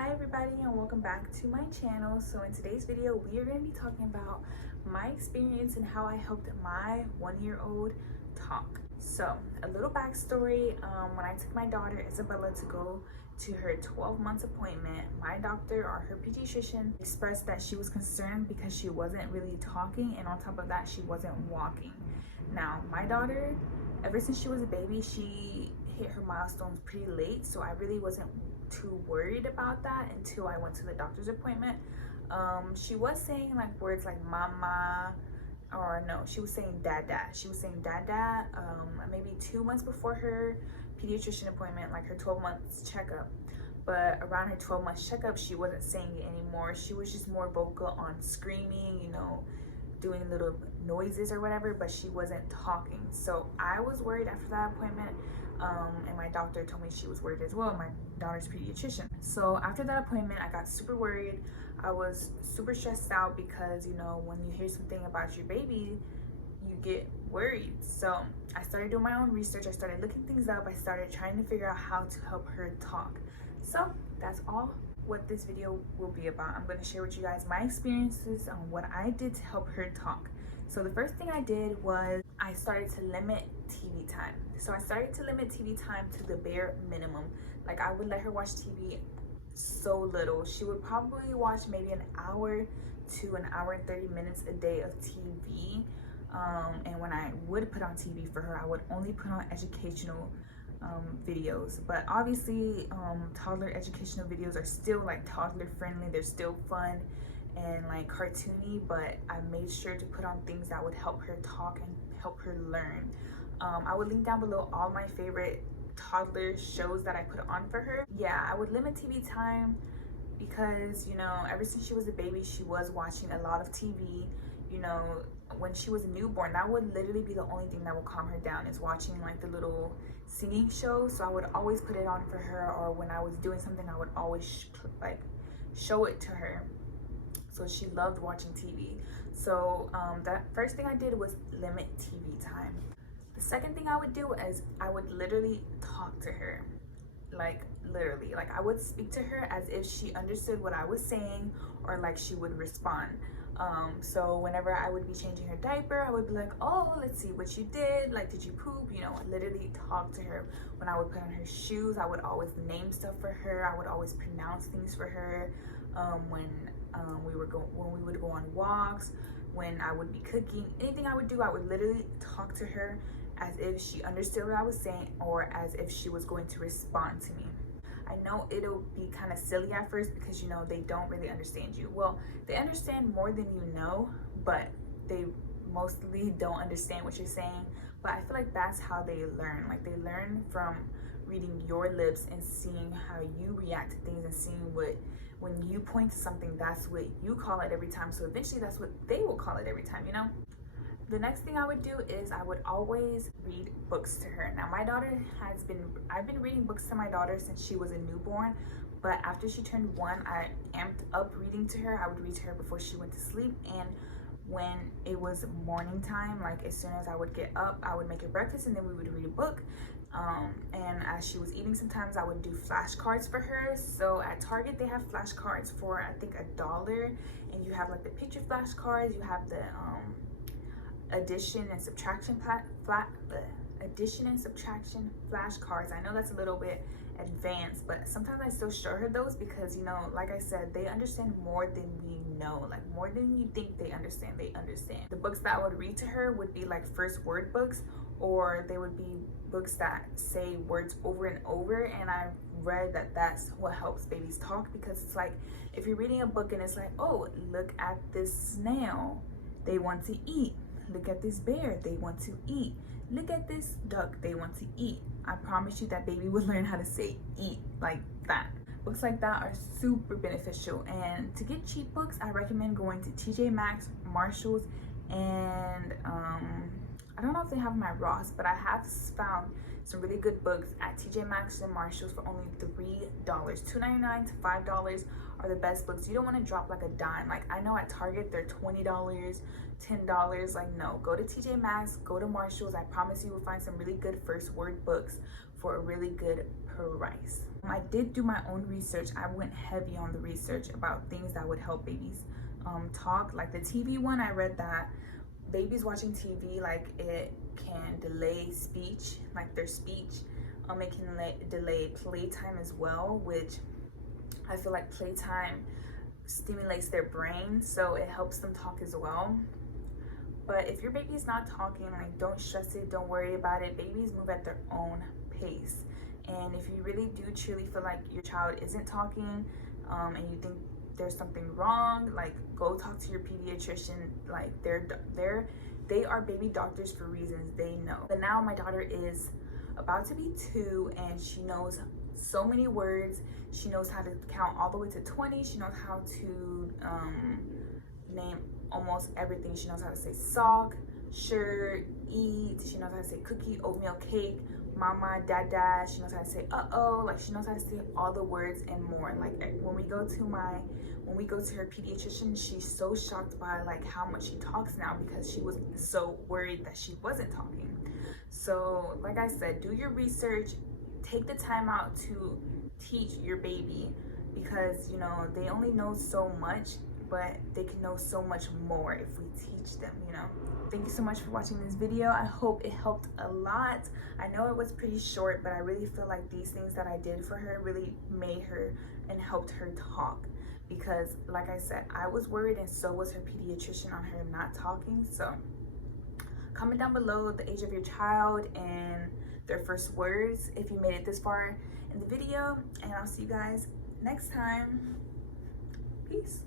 Hi everybody and welcome back to my channel. So in today's video we are going to be talking about my experience and how I helped my 1-year-old talk. So a little backstory, when I took my daughter Isabella to go to her 12 months appointment, my doctor or her pediatrician expressed that she was concerned because she wasn't really talking, and on top of that she wasn't walking. Now my daughter, ever since she was a baby, she hit her milestones pretty late, so I really wasn't too worried about that until I went to the doctor's appointment. She was saying like words like mama, or no, she was saying dada. She was saying dada maybe 2 months before her pediatrician appointment, like her 12 months checkup. But around her 12 months checkup, she wasn't saying it anymore. She was just more vocal on screaming, you know, doing little noises or whatever, but she wasn't talking. So I was worried after that appointment, and my doctor told me she was worried as well, my daughter's pediatrician. So after that appointment, I got super worried. I was super stressed out because, you know, when you hear something about your baby, you get worried. So I started doing my own research. I started looking things up. I started trying to figure out how to help her talk. So that's all what this video will be about. I'm going to share with you guys my experiences on what I did to help her talk. So the first thing I did was I started to limit TV time. So I started to limit TV time to the bare minimum. Like I would let her watch TV so little. She would probably watch maybe an hour to an hour and 30 minutes a day of TV. And when I would put on TV for her, I would only put on educational videos. But obviously toddler educational videos are still like toddler friendly. They're still fun and like cartoony, but I made sure to put on things that would help her talk and help her learn. I would link down below all my favorite toddler shows that I put on for her. Yeah, I would limit TV time because, you know, ever since she was a baby, she was watching a lot of TV. You know, when she was a newborn, that would literally be the only thing that would calm her down, is watching like the little singing shows. So I would always put it on for her, or when I was doing something, I would always show it to her. So she loved watching TV. So that first thing I did was limit TV time. The second thing I would do is I would literally talk to her. Like literally, like I would speak to her as if she understood what I was saying, or like she would respond. So whenever I would be changing her diaper, I would be like, oh, let's see what you did. Like, did you poop? You know, literally talk to her. When I would put on her shoes, I would always name stuff for her. I would always pronounce things for her. When we would go on walks, when I would be cooking, anything I would do, I would literally talk to her as if she understood what I was saying, or as if she was going to respond to me. I know it'll be kind of silly at first because, you know, they don't really understand you. Well, they understand more than you know, but they mostly don't understand what you're saying. But I feel like that's how they learn. Like they learn from reading your lips and seeing how you react to things, and seeing what, when you point to something, that's what you call it every time. So eventually that's what they will call it every time, you know? The next thing I would do is I would always read books to her. Now my daughter I've been reading books to my daughter since she was a newborn, but after she turned 1, I amped up reading to her. I would read to her before she went to sleep, and when it was morning time, like as soon as I would get up, I would make her breakfast and then we would read a book. And as she was eating, sometimes I would do flashcards for her. So at Target they have flashcards for I think $1, and you have like the picture flashcards, you have the addition and subtraction flashcards. I know that's a little bit advanced, but sometimes I still show her those because, you know, like I said, they understand more than we know. Like more than you think they understand. The books that I would read to her would be like first word books, or they would be books that say words over and over. And I read that that's what helps babies talk, because it's like if you're reading a book and it's like, oh, look at this snail, they want to eat. Look at this bear, they want to eat. Look at this duck, they want to eat. I promise you that baby would learn how to say eat like that. Books like that are super beneficial. And to get cheap books, I recommend going to TJ Maxx, Marshalls, and I don't know if they have them at Ross, but I have found some really good books at TJ Maxx and Marshalls for only $3. $2.99 to $5 are the best books. You don't want to drop like a dime. Like I know at Target they're $20, $10. Like no, go to TJ Maxx, go to Marshalls. I promise you will find some really good first word books for a really good price. I did do my own research. I went heavy on the research about things that would help babies talk. Like the TV one, I read that babies watching TV, like it can delay speech, like their speech. It can delay playtime as well, which I feel like playtime stimulates their brain, so it helps them talk as well. But if your baby is not talking, like don't stress it, don't worry about it. Babies move at their own pace. And if you really do truly feel like your child isn't talking, and you think there's something wrong, like go talk to your pediatrician. Like they are baby doctors for reasons, they know. But now my daughter is about to be 2 and she knows so many words. She knows how to count all the way to 20. She knows how to name almost everything. She knows how to say sock, shirt, eat. She knows how to say cookie, oatmeal, cake, mama, dada. She knows how to say uh-oh. Like she knows how to say all the words and more. Like when we go to her pediatrician, she's so shocked by like how much she talks now, because she was so worried that she wasn't talking. So like I said, do your research, take the time out to teach your baby, because you know they only know so much, but they can know so much more if we teach them, you know. Thank you so much for watching this video. I hope it helped a lot. I know it was pretty short, but I really feel like these things that I did for her really made her and helped her talk, because like I said, I was worried and so was her pediatrician on her not talking. So comment down below the age of your child and their first words if you made it this far in the video, and I'll see you guys next time. Peace.